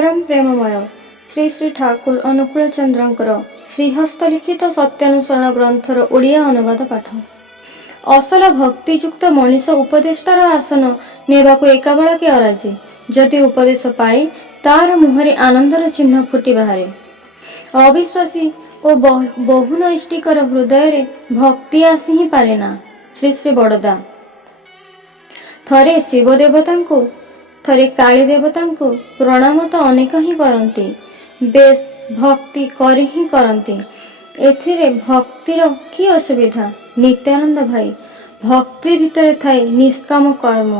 परम प्रेममय श्री श्री ठाकुर अनुकूल चंद्रंकर श्रीहस्त लिखित सत्यानुसरण ग्रंथर ओडिया अनुवाद पाठ। असल भक्तियुक्त मनीष उपदेष्टार आसन नेबाकु एकाबेळके अराजी। जदि उपदेश पाए तार मुहरे आनंदर चिन्ह फुटी बाहरे। अविश्वासी और बहु नैष्टिकर हृदय भक्ति आसी ही पारे ना। श्री श्री बड़दा थरे शिव देवता को थरे काली देवता को प्रणाम तो अनेक ही करती, बेस भक्ति करे ही करती। एथिरे भक्तिर की असुविधा? नित्यानंद भाई, भक्ति भितर थाए निष्काम कर्म।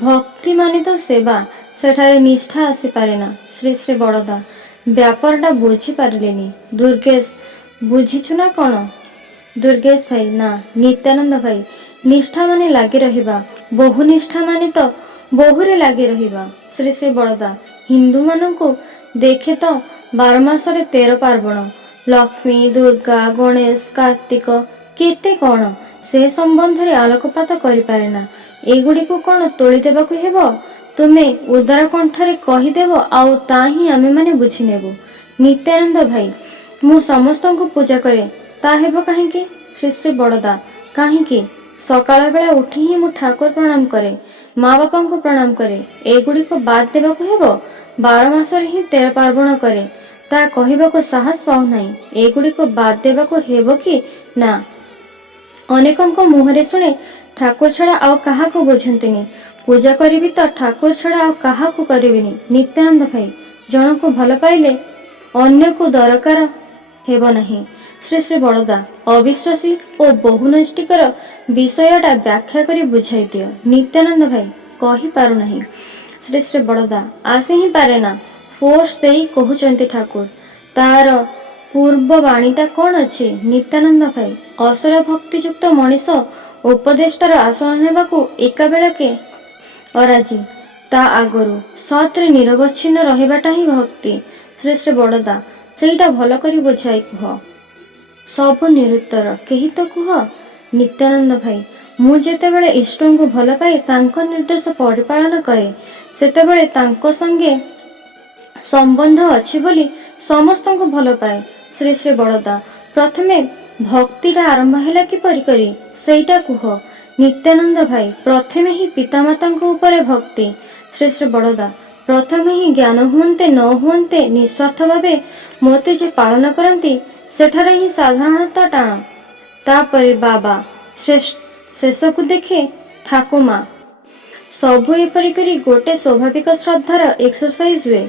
भक्ति माने तो सेवा, सेठारे निष्ठा आसी पारे ना। श्री श्री बड़दा व्यापारटा बुझी पारिलेनी। दुर्गेश बुझीछु ना कौन? दुर्गेश भाई ना। नित्यानंद भाई, निष्ठा माने लागी रहिबा, बहु निष्ठा माने तो बहुरे लागी रहिबा। श्री श्री बड़दा हिंदू मानू देखे तो 12 मासरे 13 पार्वण, लक्ष्मी दुर्गा गणेश कार्तिक केते कौन से संबंध रे आलोकपात करि पारे ना। एगुडी को कौन तोली देबाकु हेबो? तुमे उदार कंठरे कहि देबो आउ ताही आमे माने बुझी नेबो। नित्यानंद भाई, मु समस्तंको पूजा करे ता हेबो काहेकि? श्री श्री बड़दा काहेकि सकाळ बेला उठी ही मु ठाकुर प्रणाम करे, माँ बापा को प्रणाम करे, एगुडी को बाद देबाकु हेबो? 12 मासरे ही 13 पार्वण करे ता कहिबाकु साहस पाउ नाही। एगुडी को बाद देबाकु हेबो कि ना? अनेकंको मुहरे सुने ठाकुर छड़ा आउ काहाको बुझंतिनी। पूजा करिबी तो ठाकुर छड़ा आउ काहाको करिबिनी। नित्यानंद भाई, जणको भल पाइले अन्य को दरकार हेबो नाही। श्री श्री बड़दा अविश्वासी और बहुनष्टिकर विषयटा व्याख्या करी बुझाई दियो। नित्यानंद भाई कहि पारु नाही। श्री श्री बड़दा आसी ही पारे ना। फोर्स देई कहउचंती ठाकुर, तार पूर्व वाणीटा कौन अछि? नित्यानंद भाई, असल भक्तियुक्त मनीष उपदेष्टार आसन नेबाकु एकाबेळके अराजी। ता आगरु सत्रे निरवच्छिन्न रहिबाटा ही भक्ति। श्री श्री बड़दा सेईटा भल करी बुझाई कह। सब निरुत्तर केही तो कह। नित्यानंद भाई, मु जेतेबेले इष्टंकु भल पाए तांको निर्देश परिपालन करे, सेतेबेले तांको संगे संबंध अछि बोली समस्तंकु भल पाए। श्री श्री बड़दा प्रथमे भक्तिटा आरंभ हैला किपरि करी सेईटा कह। नित्यानंद भाई, प्रथमे ही पितामातांको उपरे भक्ति। श्री श्री बड़दा प्रथमे ही ज्ञान हुअन्ते न हुअन्ते निस्वार्थ भावे मोते जे पालन करती सेठारे ही साधारणता टाण। तापरे बाबा शेष को देखे ठाकुमा। सबु एपरि करी गोटे स्वाभाविक श्रद्धार एक्सरसाइज हुए।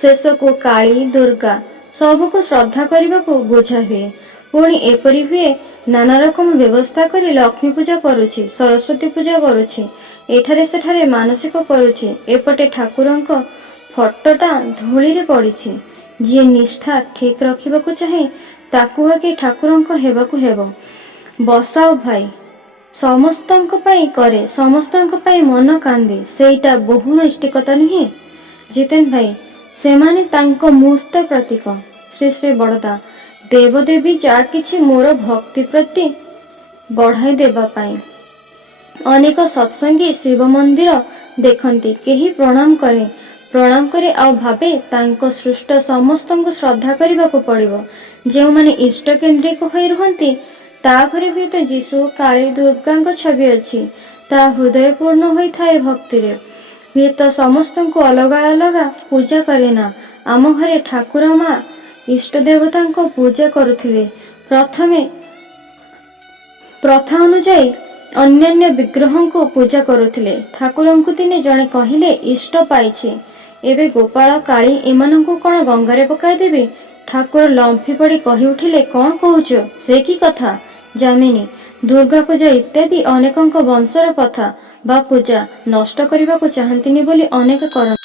शेष को काली दुर्गा सबको श्रद्धा करने को बुझा हुए। पुणी एपरि हुए नाना रकम व्यवस्था करी लक्ष्मी पूजा करुछि, सरस्वती पूजा करुछि, एठारे सेठारे मानसिक करुछि। एपटे ठाकुरंक फटोटा धूली रे पड़िछि। जी निष्ठा ठीक रखिबाकु चाहे ताकु आगे ठाकुरंक हेबाकु हेबो। बसाओ भाई, समस्तंक पाई करे, समस्तंक पाई मन कांदे, सेईटा बहु नैष्टिकता नुहे। जितेन भाई, सेमाने तांको मूर्त प्रतीक। श्री श्री बड़दा देवदेवी जा किछि मोर भक्ति प्रति बढ़ाई देबा पाई। अनेक सत्संगी शिव मंदिर देखंती, केही प्रणाम करे आउ भावे तांको सृष्ट समस्तंको श्रद्धा करबाकु पड़िबो। जो माने इष्ट केंद्रिक होई रहंती ता घरे हुए तो जीशु काली दुर्गा छवि अच्छी, ता हृदय पूर्ण होई थाए भक्ति रे। हुए तो समस्त को अलग अलग पूजा करे ना। आम घरे ठाकुर माँ इष्ट देवता को पूजा करुथिले। प्रथमे प्रथा अनुजाई अन्यान्य विग्रह को पूजा करुथिले। ठाकुर को दिने जड़े कहिले इष्ट पाइछि, एबे गोपाल काली एमानंको कौन गंगारे पकाई देबे? ठाकुर लंफी पड़ी कही उठिले, कौन कहूच से की कथा? जामिनी दुर्गा पूजा इत्यादि अनेकंक वंशर प्रथा बा पूजा नष्ट करने को चाहती बोली अनेक करन।